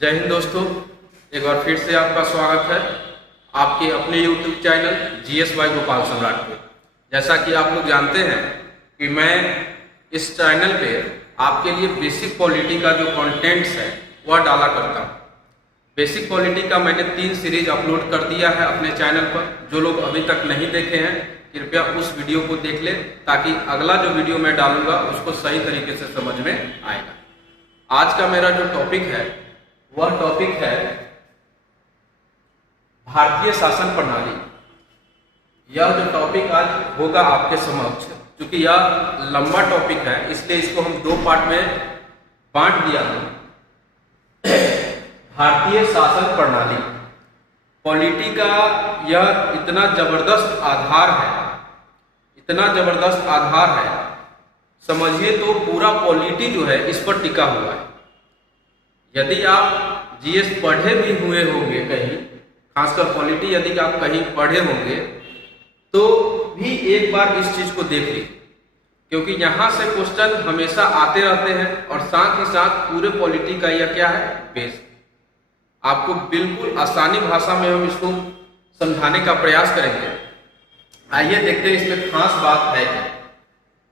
जय हिंद दोस्तों, एक बार फिर से आपका स्वागत है आपके अपने YouTube चैनल GSY गोपाल सम्राट पे। जैसा कि आप लोग जानते हैं कि मैं इस चैनल पे आपके लिए बेसिक पॉलिटी का जो कंटेंट्स है वह डाला करता हूँ। बेसिक पॉलिटी का मैंने 3 सीरीज अपलोड कर दिया है अपने चैनल पर। जो लोग अभी तक नहीं देखे हैं कृपया उस वीडियो को देख लें ताकि अगला जो वीडियो मैं डालूंगा उसको सही तरीके से समझ में आएगा। आज का मेरा जो टॉपिक है वह टॉपिक है भारतीय शासन प्रणाली। यह जो टॉपिक आज होगा आपके समक्ष, क्योंकि यह लंबा टॉपिक है इसलिए इसको हम 2 पार्ट में बांट दिया है। भारतीय शासन प्रणाली पॉलिटी का यह इतना जबरदस्त आधार है, इतना जबरदस्त आधार है, समझिए तो पूरा पॉलिटी जो है इस पर टिका हुआ है। यदि आप जीएस पढ़े भी हुए होंगे कहीं, खासकर पॉलिटी यदि आप कहीं पढ़े होंगे तो भी एक बार इस चीज को देख लीजिए, क्योंकि यहाँ से क्वेश्चन हमेशा आते रहते हैं और साथ ही साथ पूरे पॉलिटी का यह क्या है बेस। आपको बिल्कुल आसानी भाषा में हम इसको समझाने का प्रयास करेंगे। आइए देखते हैं इसमें खास बात है क्या।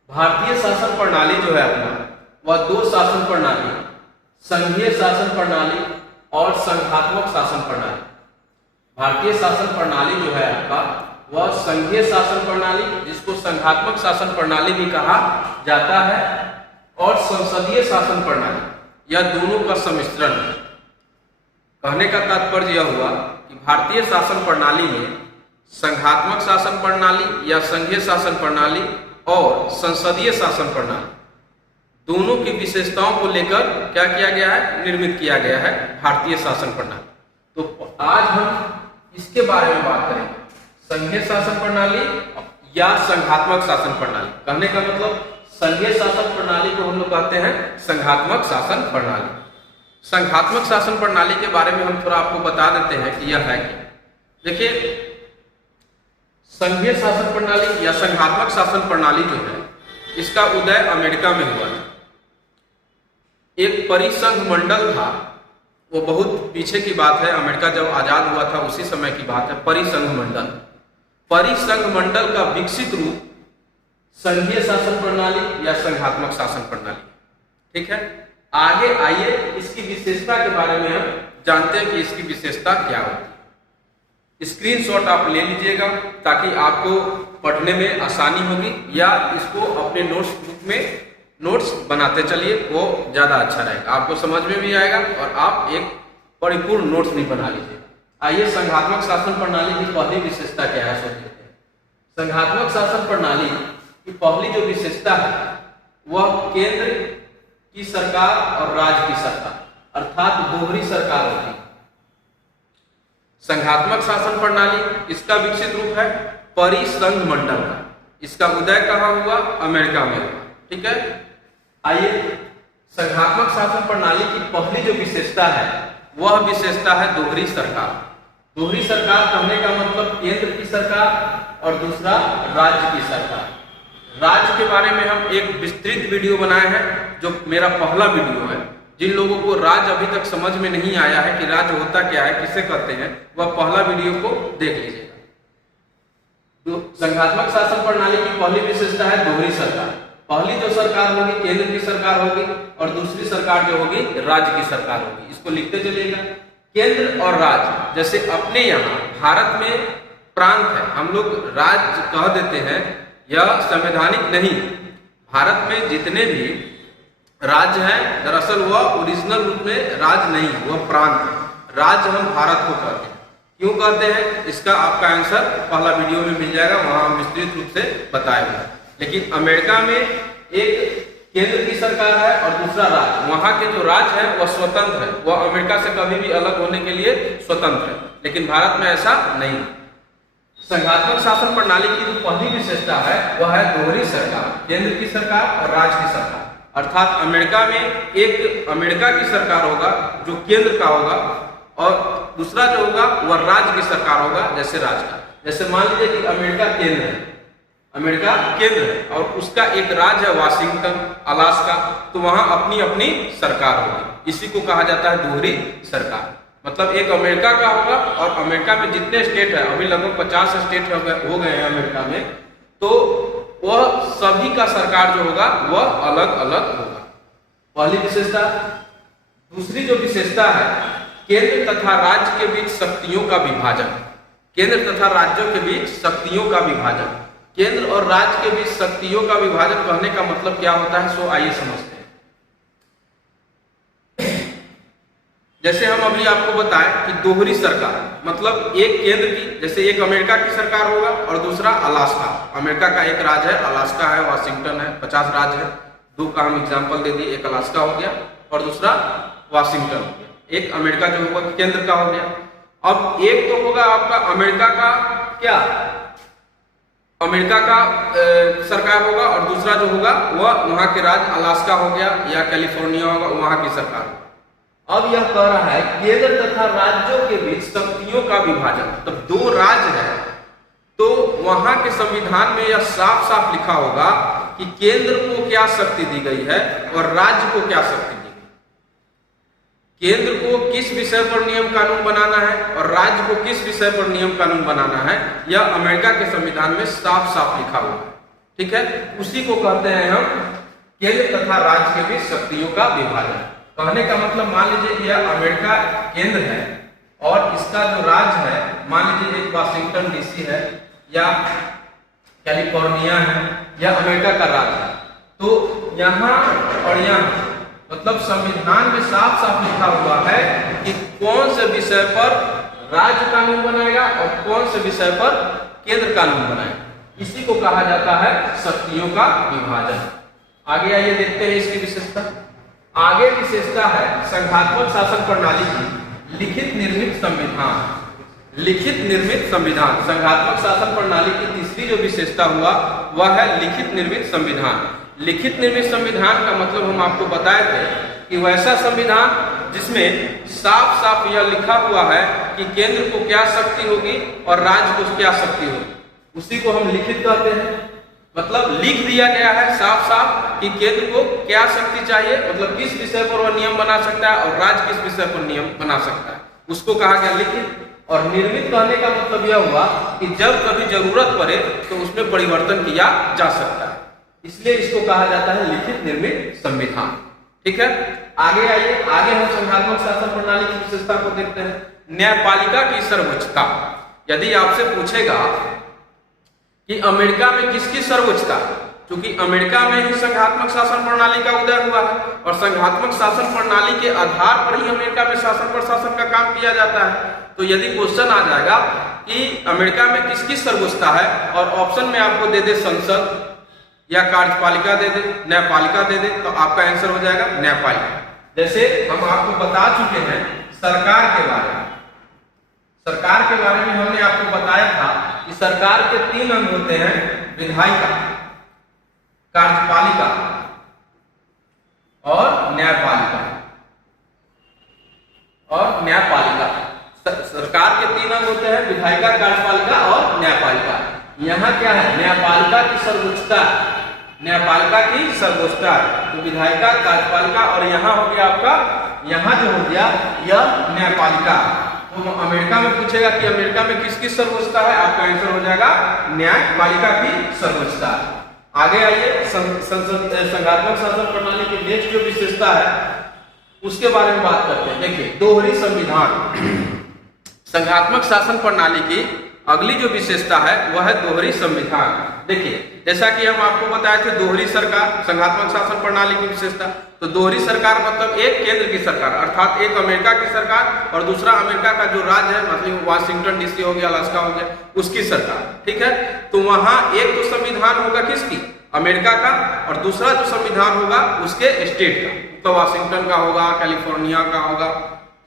भारतीय शासन प्रणाली जो है अपना वह 2 शासन प्रणाली, संघीय शासन प्रणाली और संघात्मक शासन प्रणाली। भारतीय शासन प्रणाली जो है आपका वह संघीय शासन प्रणाली, जिसको संघात्मक शासन प्रणाली भी कहा जाता है, और संसदीय शासन प्रणाली, यह दोनों का सम्मिश्रण है। कहने का तात्पर्य यह हुआ कि भारतीय शासन प्रणाली में संघात्मक शासन प्रणाली या संघीय शासन प्रणाली और संसदीय शासन प्रणाली दोनों की विशेषताओं को लेकर क्या किया गया है, निर्मित किया गया है भारतीय शासन प्रणाली। तो आज हम इसके बारे में बात करेंगे, संघीय शासन प्रणाली या संघात्मक शासन प्रणाली। कहने का मतलब संघीय शासन प्रणाली को हम लोग कहते हैं संघात्मक शासन प्रणाली। संघात्मक शासन प्रणाली के बारे में हम थोड़ा आपको बता देते हैं कि यह है क्या। देखिए, संघीय शासन प्रणाली या संघात्मक शासन प्रणाली जो है इसका उदय अमेरिका में हुआ था। एक परिसंघ मंडल था, वो बहुत पीछे की बात है, अमेरिका जब आजाद हुआ था उसी समय की बात है। परिसंघ मंडल, परिसंघ मंडल का विकसित रूप संघीय शासन प्रणाली या संघात्मक शासन प्रणाली। ठीक है, आगे आइए इसकी विशेषता के बारे में हम जानते हैं कि इसकी विशेषता क्या होती है। स्क्रीनशॉट आप ले लीजिएगा ताकि आपको पढ़ने में आसानी होगी, या इसको अपने नोट्स बुक में नोट्स बनाते चलिए, वो ज्यादा अच्छा रहेगा, आपको समझ में भी आएगा और आप एक परिपूर्ण नोट्स भी बना लीजिएगा। आइए संघात्मक शासन प्रणाली की पहली विशेषता क्या है सोच लेते हैं। संघात्मक शासन प्रणाली की पहली जो विशेषता है वह केंद्र की सरकार और राज्य की सरकार अर्थात दोहरी सरकार होती है। संघात्मक शासन प्रणाली इसका विकसित रूप है परिसंघ मंडल का। इसका उदय कहाँ हुआ, अमेरिका में हुआ। ठीक है, आइए संघात्मक शासन प्रणाली की पहली जो विशेषता है वह विशेषता है दोहरी सरकार। दोहरी सरकार कहने का मतलब केंद्र की सरकार और दूसरा राज्य की सरकार। राज्य के बारे में हम एक विस्तृत वीडियो बनाए हैं, जो मेरा पहला वीडियो है। जिन लोगों को राज्य अभी तक समझ में नहीं आया है कि राज्य होता क्या है, किसे कहते हैं, वह पहला वीडियो को देख लीजिएगा। तो संघात्मक शासन प्रणाली की पहली विशेषता है दोहरी सरकार। पहली जो सरकार होगी केंद्र की सरकार होगी और दूसरी सरकार जो होगी राज्य की सरकार होगी। इसको लिखते चलिएगा, केंद्र और राज्य। जैसे अपने यहाँ भारत में प्रांत है, हम लोग राज्य कह देते हैं, यह संवैधानिक नहीं। भारत में जितने भी राज्य हैं दरअसल वह ओरिजिनल रूप में राज्य नहीं, वह प्रांत है। राज्य हम भारत को कहते हैं। क्यों कहते हैं, इसका आपका आंसर पहला वीडियो में मिल जाएगा, वहां हम विस्तृत रूप से बताएंगे। लेकिन अमेरिका में एक केंद्र की सरकार है और दूसरा राज्य। वहां के जो राज्य है वह स्वतंत्र है, वह अमेरिका से कभी भी अलग होने के लिए स्वतंत्र है, लेकिन भारत में ऐसा नहीं। संघात्मक शासन प्रणाली की जो पहली विशेषता है वह है दोहरी सरकार, केंद्र की सरकार और राज्य की सरकार। अर्थात अमेरिका में एक अमेरिका की सरकार होगा जो केंद्र का होगा और दूसरा जो होगा वह राज्य की सरकार होगा, जैसे राज्य का। जैसे मान लीजिए कि अमेरिका केंद्र है, अमेरिका केंद्र है और उसका एक राज्य है वाशिंगटन अलास्का, तो वहां अपनी अपनी सरकार होगी। इसी को कहा जाता है दोहरी सरकार। मतलब एक अमेरिका का होगा और अमेरिका में जितने स्टेट है, अभी लगभग 50 स्टेट हो गए हैं अमेरिका में, तो वह सभी का सरकार जो होगा वह अलग अलग होगा। पहली विशेषता। दूसरी जो विशेषता है, केंद्र तथा राज्य के बीच शक्तियों का विभाजन। केंद्र तथा राज्यों के बीच शक्तियों का विभाजन। केंद्र और राज्य के बीच शक्तियों का विभाजन कहने का मतलब क्या होता है, सो आइए समझते हैं। जैसे हम अभी आपको बताएं कि दोहरी सरकार मतलब एक केंद्र की, जैसे एक अमेरिका की सरकार होगा और दूसरा अलास्का। अमेरिका का एक राज्य है, अलास्का है, वाशिंगटन है, 50 राज्य है, दो का हम एग्जाम्पल दे दिए, एक अलास्का हो गया और दूसरा वाशिंगटन हो गया। एक अमेरिका जो होगा केंद्र का हो गया। अब एक तो होगा आपका अमेरिका का क्या, अमेरिका का सरकार होगा और दूसरा जो होगा वह वहां के राज्य अलास्का हो गया या कैलिफोर्निया होगा, वहां की सरकार। अब यह कह रहा है केंद्र तथा राज्यों के बीच शक्तियों का विभाजन। तो दो राज्य है तो वहां के संविधान में यह साफ साफ लिखा होगा कि केंद्र को क्या शक्ति दी गई है और राज्य को क्या शक्ति दी गई। केंद्र को किस विषय पर नियम कानून बनाना है और राज्य को किस विषय पर नियम कानून बनाना है, यह अमेरिका के संविधान में साफ साफ लिखा हुआ है। ठीक है, उसी को कहते हैं हम केंद्र तथा राज्य के बीच शक्तियों का विभाजन। कहने का मतलब मान लीजिए यह अमेरिका केंद्र है और इसका जो राज्य है, मान लीजिए एक वाशिंगटन डीसी है या कैलिफोर्निया है या अमेरिका का राज्य है, तो यहाँ और यहाँ मतलब संविधान में साफ साफ लिखा हुआ है कि कौन से विषय पर राज्य कानून बनाएगा और कौन से विषय पर केंद्र कानून बनाएगा। इसी को कहा जाता है शक्तियों का विभाजन। आगे आइए देखते हैं इसकी विशेषता। आगे विशेषता है संघात्मक शासन प्रणाली की लिखित निर्मित संविधान। लिखित निर्मित संविधान, संघात्मक शासन प्रणाली की तीसरी जो विशेषता हुआ वह है लिखित निर्मित संविधान। लिखित निर्मित संविधान का मतलब हम आपको बताए थे कि वैसा संविधान जिसमें साफ साफ यह लिखा हुआ है कि केंद्र को क्या शक्ति होगी और राज्य को क्या शक्ति होगी, उसी को हम लिखित कहते हैं। मतलब लिख दिया गया है साफ साफ कि केंद्र को क्या शक्ति चाहिए, मतलब किस विषय पर वह नियम बना सकता है और राज्य किस विषय पर नियम बना सकता है, उसको कहा गया लिखित। और निर्मित कहने का मतलब यह हुआ कि जब कभी जरूरत पड़े तो उसमें परिवर्तन किया जा सकता है, इसलिए इसको कहा जाता है लिखित निर्मित संविधान। ठीक है, आगे आइए, आगे हम संघात्मक शासन प्रणाली की विशेषता को देखते हैं। न्यायपालिका की सर्वोच्चता। यदि आपसे पूछेगा कि अमेरिका में किसकी सर्वोच्चता, क्योंकि अमेरिका में ही संघात्मक शासन प्रणाली का उदय हुआ है और संघात्मक शासन प्रणाली के आधार पर ही अमेरिका में शासन प्रशासन का काम किया जाता है, तो यदि क्वेश्चन आ जाएगा कि अमेरिका में किसकी सर्वोच्चता है और ऑप्शन में आपको दे दे संसद या कार्यपालिका दे दे, न्यायपालिका दे दे, तो आपका आंसर हो जाएगा न्यायपालिका। जैसे हम आपको बता चुके हैं सरकार के बारे में, सरकार के बारे में हमने आपको बताया था कि सरकार के 3 अंग होते हैं, विधायिका, कार्यपालिका और न्यायपालिका। और न्यायपालिका, सरकार के 3 अंग होते हैं, विधायिका, कार्यपालिका और न्यायपालिका। यहाँ क्या है, न्यायपालिका की सर्वोच्चता, न्यायपालिका की सर्वोच्चता, तो विधायिका, कार्यपालिका और यहाँ हो गया आपका, यहाँ जो हो गया यह न्यायपालिका। तो अमेरिका में पूछेगा कि अमेरिका में किसकी सर्वोच्चता है, आपका आंसर हो जाएगा न्यायपालिका की सर्वोच्चता। आगे आइए, संघात्मक शासन प्रणाली की नेक्स्ट जो विशेषता है उसके बारे में बात करते हैं। देखिए, दोहरी संविधान। संघात्मक शासन प्रणाली की अगली जो विशेषता है वह है दोहरी संविधान। देखिए, जैसा कि हम आपको बताए थे दोहरी सरकार, संघात्मक शासन प्रणाली की विशेषता, तो दोहरी सरकार मतलब एक केंद्र की सरकार, अर्थात एक अमेरिका की सरकार और दूसरा अमेरिका का जो राज्य है, मतलब वाशिंगटन डीसी हो गया, अलास्का हो गया, उसकी सरकार। ठीक है, तो वहां एक तो संविधान होगा किसकी, अमेरिका का, और दूसरा जो संविधान होगा उसके स्टेट का, तो वाशिंगटन का होगा, कैलिफोर्निया का होगा,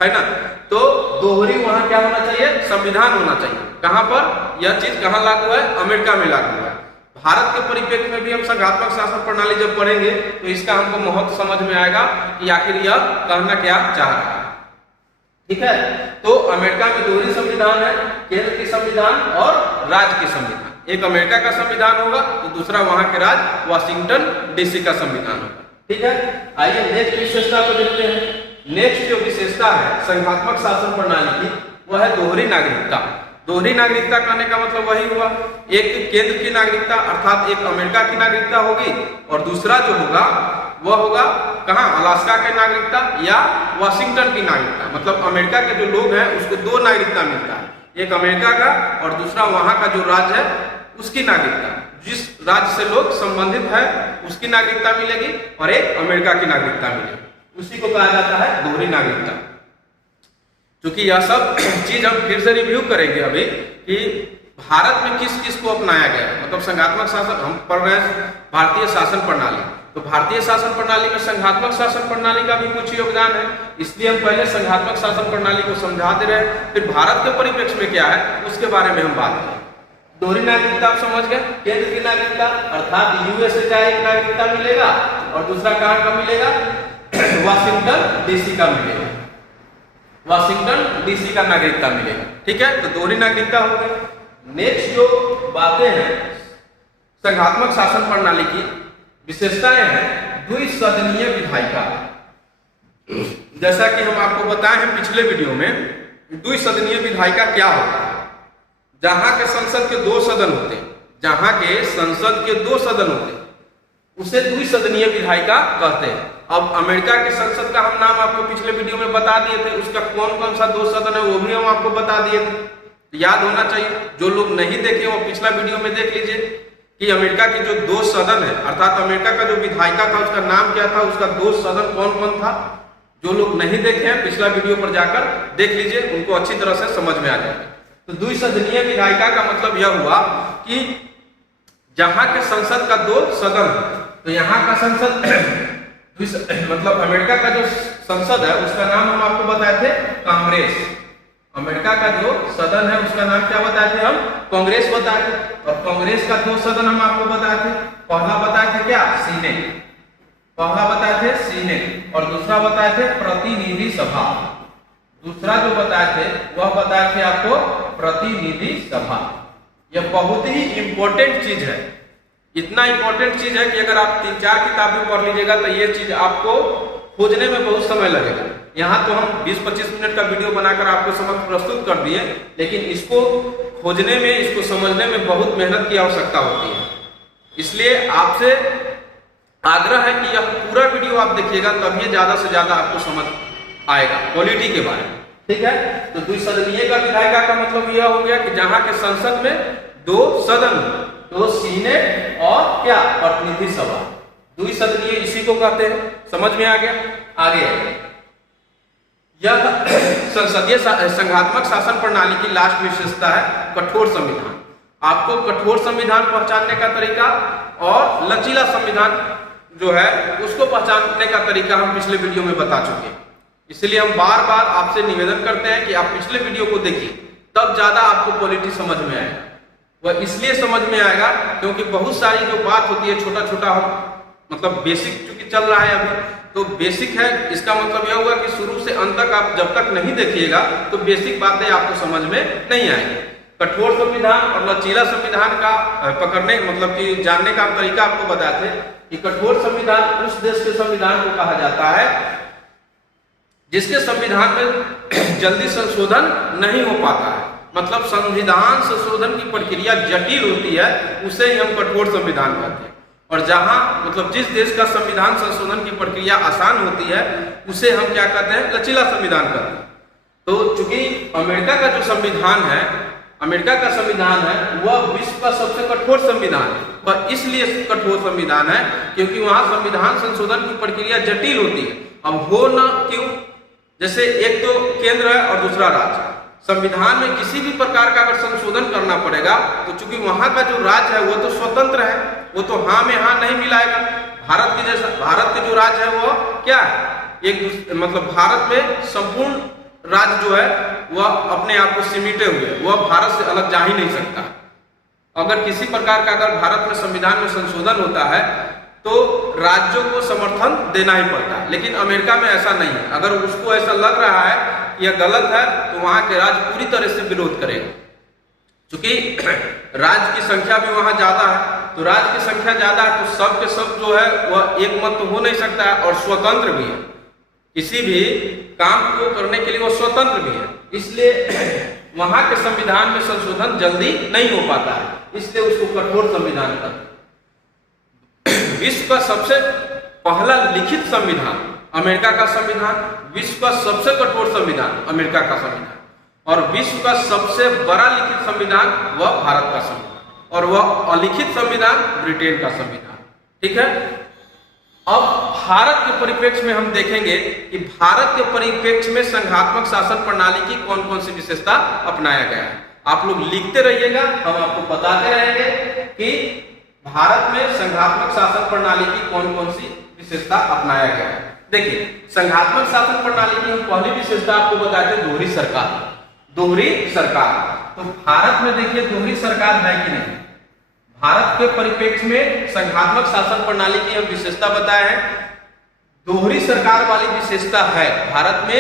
है ना। तो दोहरी वहां क्या होना चाहिए, संविधान होना चाहिए। कहां पर यह चीज कहां लागू है, अमेरिका में लागू है। भारत के परिप्रेक्ष्य में भी हम संघात्मक शासन प्रणाली जब पढ़ेंगे तो इसका हमको महत्व समझ में आएगा कि आखिर यह कहना क्या चाह रहा है। ठीक है, तो अमेरिका में दोहरी संविधान है, केंद्र की संविधान और राज्य की संविधान। एक अमेरिका का संविधान होगा तो दूसरा वहां के राज्य वाशिंगटन डीसी का संविधान होगा। ठीक है, आइए नेक्स्ट विशेषता को देखते हैं। नेक्स्ट जो विशेषता है संघात्मक शासन प्रणाली की वह है दोहरी नागरिकता। दोहरी नागरिकता कहने का मतलब वही हुआ, एक केंद्र की नागरिकता अर्थात एक अमेरिका की नागरिकता होगी और दूसरा जो होगा वह होगा कहाँ, अलास्का की नागरिकता या वाशिंगटन की नागरिकता। मतलब अमेरिका के जो लोग हैं उसको दो नागरिकता मिलता है, एक अमेरिका का और दूसरा वहां का जो राज्य है उसकी नागरिकता। जिस राज्य से लोग संबंधित है उसकी नागरिकता मिलेगी और एक अमेरिका की नागरिकता मिलेगी, उसी को कहा जाता है दोहरी नागरिकता। क्योंकि यह सब चीज हम फिर से रिव्यू करेंगे अभी कि भारत में किस किस को अपनाया गया, मतलब संघात्मक शासन हम पढ़ रहे हैं भारतीय शासन प्रणाली, तो भारतीय शासन प्रणाली में संघात्मक शासन प्रणाली का भी कुछ योगदान है, इसलिए हम पहले संघात्मक शासन प्रणाली को समझा दे रहे हैं, फिर भारत के परिप्रेक्ष्य में क्या है उसके बारे में हम बात करें। दोहरी नागरिकता आप समझ गए, केंद्र की नागरिकता अर्थात यूएसए का एक नागरिकता मिलेगा और दूसरा कहां का मिलेगा, वाशिंगटन डीसी का मिलेगा, वाशिंगटन डीसी का नागरिकता मिलेगा। ठीक है, तो दोहरी नागरिकता हो गई। नेक्स्ट जो बातें हैं संघात्मक शासन प्रणाली की विशेषताएं हैं द्विसदनीय विधायिका। जैसा कि हम आपको बताए हैं पिछले वीडियो में, द्विसदनीय विधायिका क्या होता है, जहां के संसद के दो सदन होते हैं, जहां के संसद के दो सदन होते हैं उसे द्विसदनीय विधायिका कहते हैं। अब अमेरिका के संसद का हम नाम आपको पिछले वीडियो में बता दिए थे, उसका कौन कौन सा दो सदन है वो भी हम आपको बता दिए थे, याद होना चाहिए। जो लोग नहीं देखे वो पिछला वीडियो में देख लीजिए कि अमेरिका के जो दो सदन है अर्थात अमेरिका का जो विधायिका था उसका नाम क्या था, उसका दो सदन कौन कौन था। जो लोग नहीं देखे हैं पिछला वीडियो पर जाकर देख लीजिए, उनको अच्छी तरह से समझ में आ जाएगा। तो द्विसदनीय विधायिका का मतलब यह हुआ कि जहां के संसद का दो सदन है, तो यहाँ का संसद मतलब अमेरिका का जो संसद है उसका नाम हम आपको बताए थे कांग्रेस। अमेरिका का जो सदन है उसका नाम क्या बताए थे हम, कांग्रेस बताए थे। और कांग्रेस का दो सदन हम आपको बताए थे, पहला बताए थे क्या, सीनेट, पहला बताए थे सीनेट और दूसरा बताए थे प्रतिनिधि सभा। दूसरा जो बताए थे वह बताए थे आपको प्रतिनिधि सभा। यह बहुत ही इंपॉर्टेंट चीज है, इतना इंपॉर्टेंट चीज है कि अगर आप 3-4 किताबें पढ़ लीजिएगा तो ये चीज आपको खोजने में बहुत समय लगेगा। यहाँ तो हम 20-25 मिनट का वीडियो बनाकर आपको समक्ष प्रस्तुत कर दिए, लेकिन इसको खोजने में, इसको समझने में बहुत मेहनत की आवश्यकता होती है। इसलिए आपसे आग्रह है कि यह पूरा वीडियो आप देखिएगा, तभी ज्यादा से ज्यादा आपको समझ आएगा पॉलिटी के बारे में। ठीक है, तो द्विसदनीय का विधायिका का मतलब यह हो गया कि जहां के संसद में दो सदन, तो सीनेट और क्या, प्रतिनिधि सभा, द्विसदनीय इसी को कहते हैं। समझ में आ गया। आगे यह संसदीय संघात्मक शासन प्रणाली की लास्ट विशेषता है कठोर संविधान। आपको कठोर संविधान पहचानने का तरीका और लचीला संविधान जो है उसको पहचानने का तरीका हम पिछले वीडियो में बता चुके हैं। इसलिए हम बार बार आपसे निवेदन करते हैं कि आप पिछले वीडियो को देखिए, तब ज्यादा आपको पॉलिटी समझ में आएगा। वह इसलिए समझ में आएगा क्योंकि बहुत सारी जो बात होती है छोटा छोटा हम मतलब बेसिक चूंकि चल रहा है अभी, तो बेसिक है, इसका मतलब यह होगा कि शुरू से अंत तक आप जब तक नहीं देखिएगा तो बेसिक बातें आपको समझ में नहीं आएंगी। कठोर संविधान और लचीला संविधान का पकड़ने मतलब कि जानने का तरीका आपको बताए थे कि कठोर संविधान उस देश के संविधान को कहा जाता है जिसके संविधान में जल्दी संशोधन नहीं हो पाता है, मतलब संविधान संशोधन की प्रक्रिया जटिल होती है, उसे ही हम कठोर संविधान कहते हैं। और जहां मतलब जिस देश का संविधान संशोधन की प्रक्रिया आसान होती है उसे हम क्या कहते हैं, लचीला संविधान कहते हैं। तो चूंकि अमेरिका का जो संविधान है, अमेरिका का संविधान है वह विश्व का सबसे कठोर संविधान है, और इसलिए कठोर संविधान है क्योंकि वहां संविधान संशोधन की प्रक्रिया जटिल होती है। अब हो ना क्यों, जैसे एक तो केंद्र है और दूसरा राज्य, संविधान में किसी भी प्रकार का अगर संशोधन करना पड़ेगा तो चूंकि वहां का जो राज्य है वो तो स्वतंत्र है, वो तो हाँ में हाँ नहीं मिलाएगा। भारत के जैसा, भारत के जो राज्य है वो क्या है, एक मतलब भारत में संपूर्ण राज्य जो है वह अपने आप को सिमटे हुए, वह भारत से अलग जा ही नहीं सकता। अगर किसी प्रकार का अगर भारत में संविधान में संशोधन होता है तो राज्यों को समर्थन देना ही पड़ता है, लेकिन अमेरिका में ऐसा नहीं है। अगर उसको ऐसा लग रहा है कि यह गलत है तो वहां के राज्य पूरी तरह से विरोध करेगा। चूंकि राज्य की संख्या भी वहां ज्यादा है, तो राज्य की संख्या ज्यादा है तो सब के सब जो है वह एक मत तो हो नहीं सकता है, और स्वतंत्र भी है, किसी भी काम को करने के लिए वो स्वतंत्र भी है, इसलिए वहां के संविधान में संशोधन जल्दी नहीं हो पाता है, इसलिए उसको कठोर संविधान कहते हैं। विश्व का सबसे पहला लिखित संविधान अमेरिका का संविधान, विश्व का सबसे कठोर संविधान अमेरिका का संविधान, और विश्व का सबसे बड़ा लिखित संविधान वह भारत का संविधान, और वह अलिखित संविधान ब्रिटेन का संविधान। ठीक है, अब भारत के परिप्रेक्ष्य में हम देखेंगे कि भारत के परिप्रेक्ष्य में संघात्मक शासन प्रणाली की कौन कौन सी विशेषता अपनाया गया है। आप लोग लिखते रहिएगा, हम आपको बताते रहेंगे कि भारत में संघात्मक शासन प्रणाली की कौन कौन सी विशेषता अपनाया गया है। देखिए, संघात्मक शासन प्रणाली की हम पहली विशेषता आपको बताते हैं दोहरी सरकार। दोहरी सरकार, तो भारत में देखिए दोहरी सरकार है कि नहीं। भारत के परिप्रेक्ष्य में संघात्मक शासन प्रणाली की हम विशेषता बताए हैं, दोहरी सरकार वाली विशेषता है। भारत में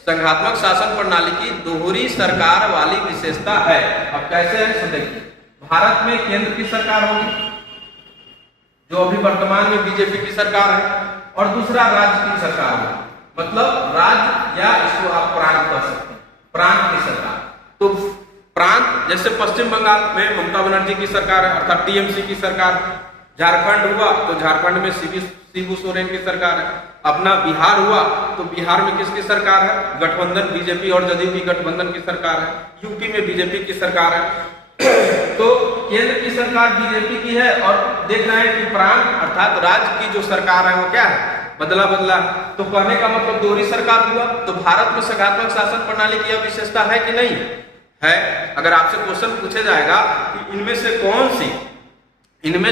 संघात्मक शासन प्रणाली की दोहरी सरकार वाली विशेषता है। अब कैसे है, तो देखिए, भारत में केंद्र की सरकार होगी जो अभी वर्तमान में बीजेपी की सरकार है, और दूसरा राज्य की सरकार है, मतलब राज्य या इसको आप प्रांत कह सकते हैं, प्रांत की सरकार। तो प्रांत जैसे पश्चिम बंगाल में ममता बनर्जी की सरकार है, अर्थात टीएमसी की सरकार। झारखंड हुआ तो झारखंड में शिबू सोरेन की सरकार है। अपना बिहार हुआ तो बिहार में किसकी सरकार है, गठबंधन बीजेपी और जदयू की गठबंधन की सरकार है। यूपी में बीजेपी की सरकार है। तो केंद्र की सरकार बीजेपी की है, और देख रहे हैं कि प्रांत अर्थात राज्य की जो सरकार है वो क्या है, बदला बदला। तो कहने का मतलब दोहरी सरकार हुआ। तो भारत में संघात्मक शासन प्रणाली की यह विशेषता है कि नहीं है। अगर आपसे क्वेश्चन पूछा जाएगा कि इनमें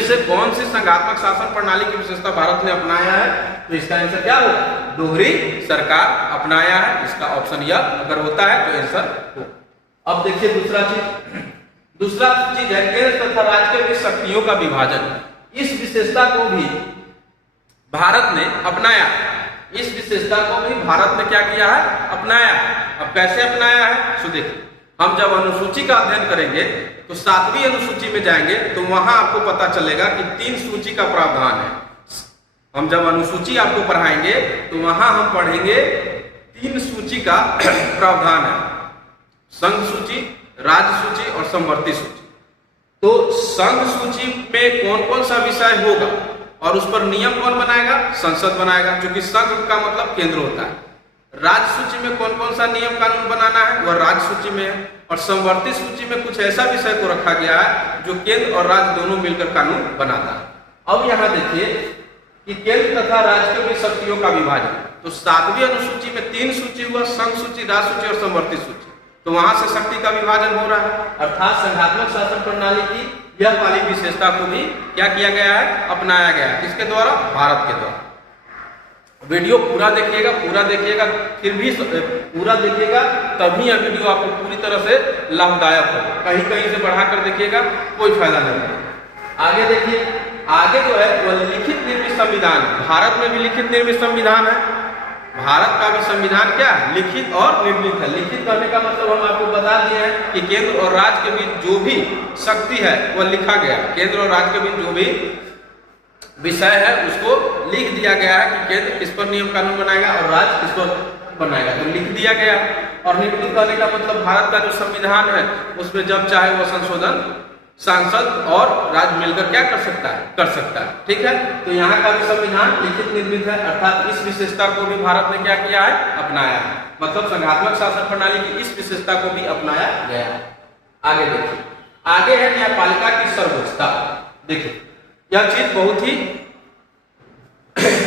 से कौन सी संघात्मक शासन प्रणाली की विशेषता भारत ने अपनाया है, तो इसका आंसर क्या होगा, दोहरी सरकार अपनाया है। इसका ऑप्शन यह अगर होता है तो आंसर हो। अब देखिए दूसरा चीज है केंद्र तथा राज्य के बीच शक्तियों का विभाजन। इस विशेषता को भी भारत ने अपनाया। इस विशेषता को भी भारत ने क्या किया है, अपनाया। अब कैसे अपनाया है, सो देखिए, हम जब अनुसूची का अध्ययन करेंगे तो 7वीं अनुसूची में जाएंगे तो वहां आपको पता चलेगा कि 3 सूची का प्रावधान है। हम जब अनुसूची आपको पढ़ाएंगे तो वहां हम पढ़ेंगे 3 सूची का प्रावधान है, संघ सूची, राज्य सूची और समवर्ती सूची। तो संघ सूची में कौन कौन सा विषय होगा और उस पर नियम कौन बनाएगा, संसद बनाएगा, क्योंकि संघ का मतलब केंद्र होता है। राज्य सूची में कौन कौन सा नियम कानून बनाना है, वह राज्य सूची में है। और समवर्ती सूची में कुछ ऐसा विषय को रखा गया है जो केंद्र और राज्य दोनों मिलकर कानून बनाता है। अब यहाँ देखिए कि केंद्र तथा राज्य के बीच शक्तियों का विभाजन। तो 7वीं अनुसूची में 3 सूची हुआ, संघ सूची, राज्य सूची और समवर्ती सूची। तो वहां से शक्ति का विभाजन हो रहा है, अर्थात संघात्मक शासन प्रणाली की यह वाली विशेषता को भी क्या किया गया है, अपनाया गया है। किसके द्वारा, भारत के द्वारा। वीडियो पूरा देखिएगा, फिर भी पूरा देखिएगा, तभी यह वीडियो आपको पूरी तरह से लाभदायक हो। कहीं कहीं से बढ़ाकर देखिएगा, कोई फायदा नहीं है। आगे देखिए, आगे जो है वह लिखित निर्मित संविधान। भारत में भी लिखित निर्मित संविधान है। भारत का भी संविधान क्या है, लिखित और निर्मित है। लिखित करने का मतलब हम आपको बता दिए हैं कि केंद्र और राज्य के बीच जो भी शक्ति है वह लिखा गया। केंद्र और राज्य के बीच जो भी विषय है उसको लिख दिया गया है कि केंद्र किस पर नियम कानून बनाएगा और राज्य किस पर बनाएगा, तो लिख दिया गया। और निर्मित करने का मतलब भारत का जो संविधान है उसमें जब चाहे वो संशोधन सांसद और राज्य मिलकर क्या कर सकता है। ठीक है, तो यहाँ का भी संविधान लिखित निर्मित है, अर्थात इस विशेषता को भी भारत ने क्या किया है, अपनाया है। मतलब संघात्मक शासन प्रणाली की इस विशेषता को भी अपनाया गया है। आगे देखिए, आगे है न्यायपालिका की सर्वोच्चता। देखिए, यह चीज बहुत ही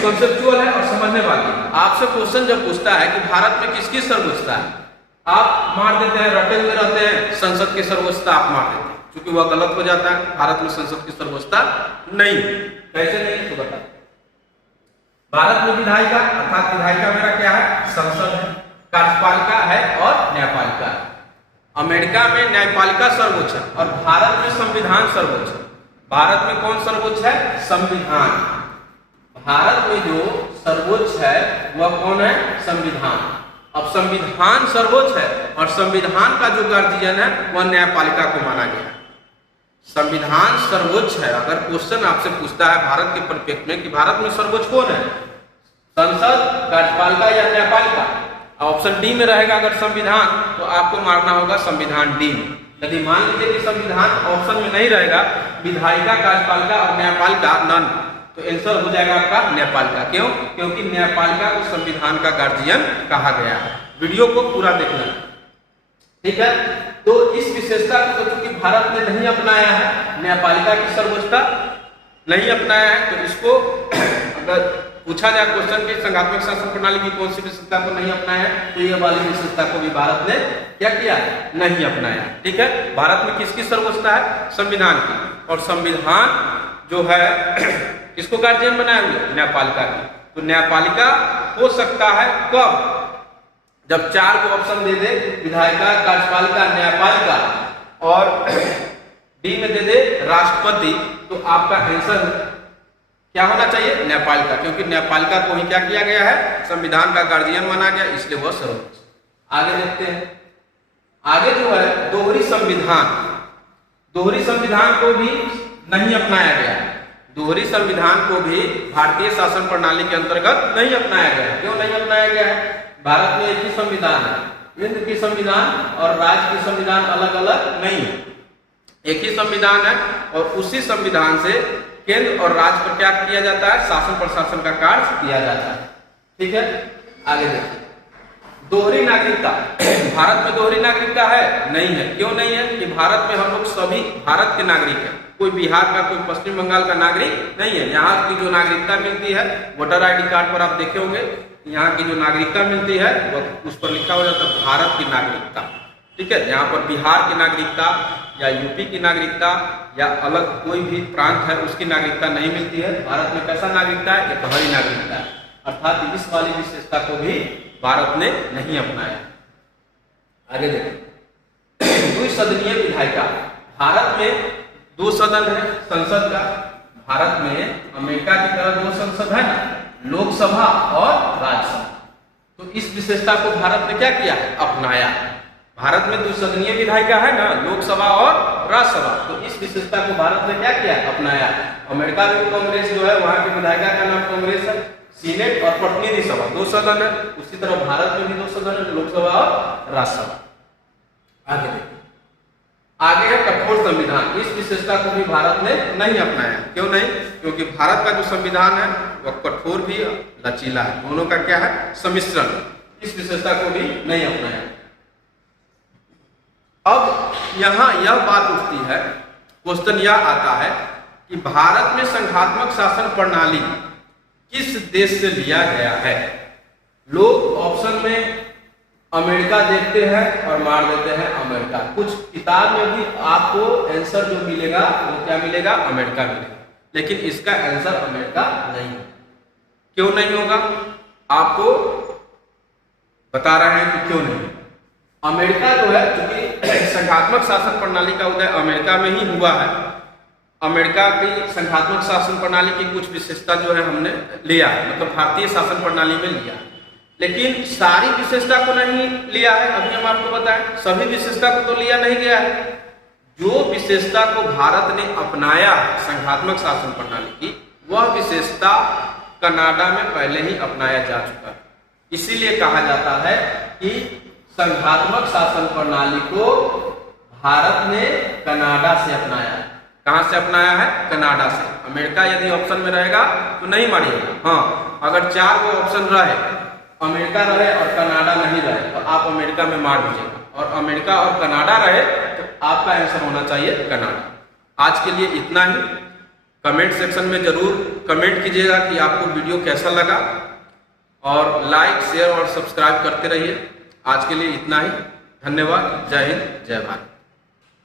कॉन्सेप्चुअल है और समझने वाली है। आपसे क्वेश्चन जब पूछता है कि भारत में किसकी सर्वोच्चता है, आप मार देते हैं, रटे हुए रहते हैं, संसद की सर्वोच्चता आप मार देते हैं, क्योंकि वह गलत हो जाता है। भारत में संसद की सर्वोच्चता नहीं। कैसे नहीं, तो बता। भारत में विधायिका अर्थात विधायिका मेरा क्या है, संसद है, कार्यपालिका है और न्यायपालिका है। अमेरिका में न्यायपालिका सर्वोच्च है और भारत में संविधान सर्वोच्च है। भारत में कौन सर्वोच्च है, संविधान। भारत में जो सर्वोच्च है वह कौन है, संविधान। अब संविधान सर्वोच्च है और संविधान का जो गार्जियन है वह न्यायपालिका को माना गया है। संविधान सर्वोच्च है। अगर क्वेश्चन आपसे पूछता है भारत के परिप्रेक्ष्य में कि भारत में सर्वोच्च कौन है, संसद, कार्यपालिका या न्यायपालिका, ऑप्शन डी में रहेगा अगर संविधान, तो आपको मारना होगा संविधान डी में। यदि मान लीजिए कि संविधान ऑप्शन में नहीं रहेगा, विधायिका, कार्यपालिका और न्यायपालिका नन, तो आंसर हो जाएगा आपका न्यायपालिका। क्यों? क्योंकि न्यायपालिका को संविधान का गार्जियन कहा गया है। वीडियो को पूरा देखना, ठीक है। तो इस विशेषता को तो चूंकि भारत ने नहीं अपनाया है, न्यायपालिका की सर्वोच्चता नहीं अपनाया है, तो इसको अगर पूछा जाए क्वेश्चन की संघात्मक शासन प्रणाली की कौन सी विशेषता को नहीं अपनाया है, तो ये वाली विशेषता को भी भारत ने क्या किया, नहीं अपनाया। ठीक है, भारत में किसकी सर्वोच्चता है, संविधान की, और संविधान जो है किसको गार्जियन बनाए हुए, न्यायपालिका की। तो न्यायपालिका हो सकता है कब, जब 4 को ऑप्शन दे दे, विधायिका, कार्यपालिका, न्यायपालिका, और डी में दे दे राष्ट्रपति, तो आपका आंसर क्या होना चाहिए, न्यायपालिका, क्योंकि न्यायपालिका को ही क्या किया गया है, संविधान का गार्जियन माना गया, इसलिए वह सर्वोच्च। आगे देखते हैं, आगे जो है दोहरी संविधान, दोहरी संविधान को भी नहीं अपनाया गया है। दोहरी संविधान को भी भारतीय शासन प्रणाली के अंतर्गत नहीं अपनाया गया है। क्यों नहीं अपनाया गया है, भारत में एक ही संविधान है, केंद्र की संविधान और राज्य की संविधान अलग अलग नहीं है, एक ही संविधान है, और उसी संविधान से केंद्र और राज्य पर क्या किया जाता है, शासन प्रशासन का कार्य किया जाता है। ठीक है, आगे देखिए, दोहरी नागरिकता, भारत में दोहरी नागरिकता है, नहीं है। क्यों नहीं है, कि भारत में हम लोग सभी भारत के नागरिक हैं, कोई बिहार का, कोई पश्चिम बंगाल का नागरिक नहीं है। यहाँ की जो नागरिकता मिलती है, वोटर ID कार्ड पर आप देखे होंगे, यहाँ की जो नागरिकता मिलती है वो उस पर लिखा हो जाता है भारत की नागरिकता। ठीक है, यहाँ पर बिहार की नागरिकता या यूपी की नागरिकता या अलग कोई भी प्रांत है उसकी नागरिकता नहीं मिलती है। भारत में कैसा नागरिकता है, एक दोहरी नागरिकता है, अर्थात इस वाली विशेषता को भी भारत ने नहीं अपनाया। आगे देखें, द्विसदनीय विधायिका, भारत में 2 सदन है संसद का, भारत में अमेरिका की तरह 2 संसद है ना, लोकसभा और राज्यसभा, तो इस विशेषता को भारत ने क्या किया, अपनाया। भारत में 2 सदनीय विधायिका है ना, लोकसभा और राज्यसभा, तो इस विशेषता को भारत ने क्या किया, अपनाया। अमेरिका में कांग्रेस जो है वहां की विधायिका का नाम कांग्रेस है, सीनेट और प्रतिनिधि सभा 2 सदन है, उसी तरह भारत में भी 2 सदन है, लोकसभा और राज्यसभा। आगे देखिए, आगे है कठोर संविधान, इस विशेषता को भी भारत ने नहीं अपनाया। क्यों नहीं, क्योंकि भारत का जो संविधान है वह कठोर भी लचीला है, दोनों का क्या है, सम्मिश्रण, इस विशेषता को भी नहीं अपनाया। अब यहां यह बात उठती है, क्वेश्चन यह आता है कि भारत में संघात्मक शासन प्रणाली किस देश से लिया गया है। लोग ऑप्शन में अमेरिका देखते हैं और मार देते हैं अमेरिका, कुछ किताब में भी आपको आंसर जो मिलेगा वो क्या मिलेगा, अमेरिका मिलेगा, लेकिन इसका आंसर अमेरिका नहीं है। क्यों नहीं होगा, आपको बता रहे हैं कि क्यों नहीं। अमेरिका जो है, क्योंकि संघात्मक शासन प्रणाली का उदय अमेरिका में ही हुआ है, अमेरिका की संघात्मक शासन प्रणाली की कुछ विशेषता जो है हमने लिया है, मतलब भारतीय शासन प्रणाली में लिया, लेकिन सारी विशेषता को नहीं लिया है। अभी हम आपको बताएं, सभी विशेषता को तो लिया नहीं गया है। जो विशेषता को भारत ने अपनाया संघात्मक शासन प्रणाली की, वह विशेषता कनाडा में पहले ही अपनाया जा चुका है। इसीलिए कहा जाता है कि संघात्मक शासन प्रणाली को भारत ने कनाडा से अपनाया है। कहां से अपनाया है, कनाडा से। अमेरिका यदि ऑप्शन में रहेगा तो नहीं मारिएगा, हाँ, अगर 4 को ऑप्शन रहे, अमेरिका रहे और कनाडा नहीं रहे, तो आप अमेरिका में मार दीजिएगा, और अमेरिका और कनाडा रहे तो आपका आंसर होना चाहिए कनाडा। आज के लिए इतना ही। कमेंट सेक्शन में जरूर कमेंट कीजिएगा कि आपको वीडियो कैसा लगा, और लाइक, शेयर और सब्सक्राइब करते रहिए। आज के लिए इतना ही, धन्यवाद, जय हिंद, जय भारत।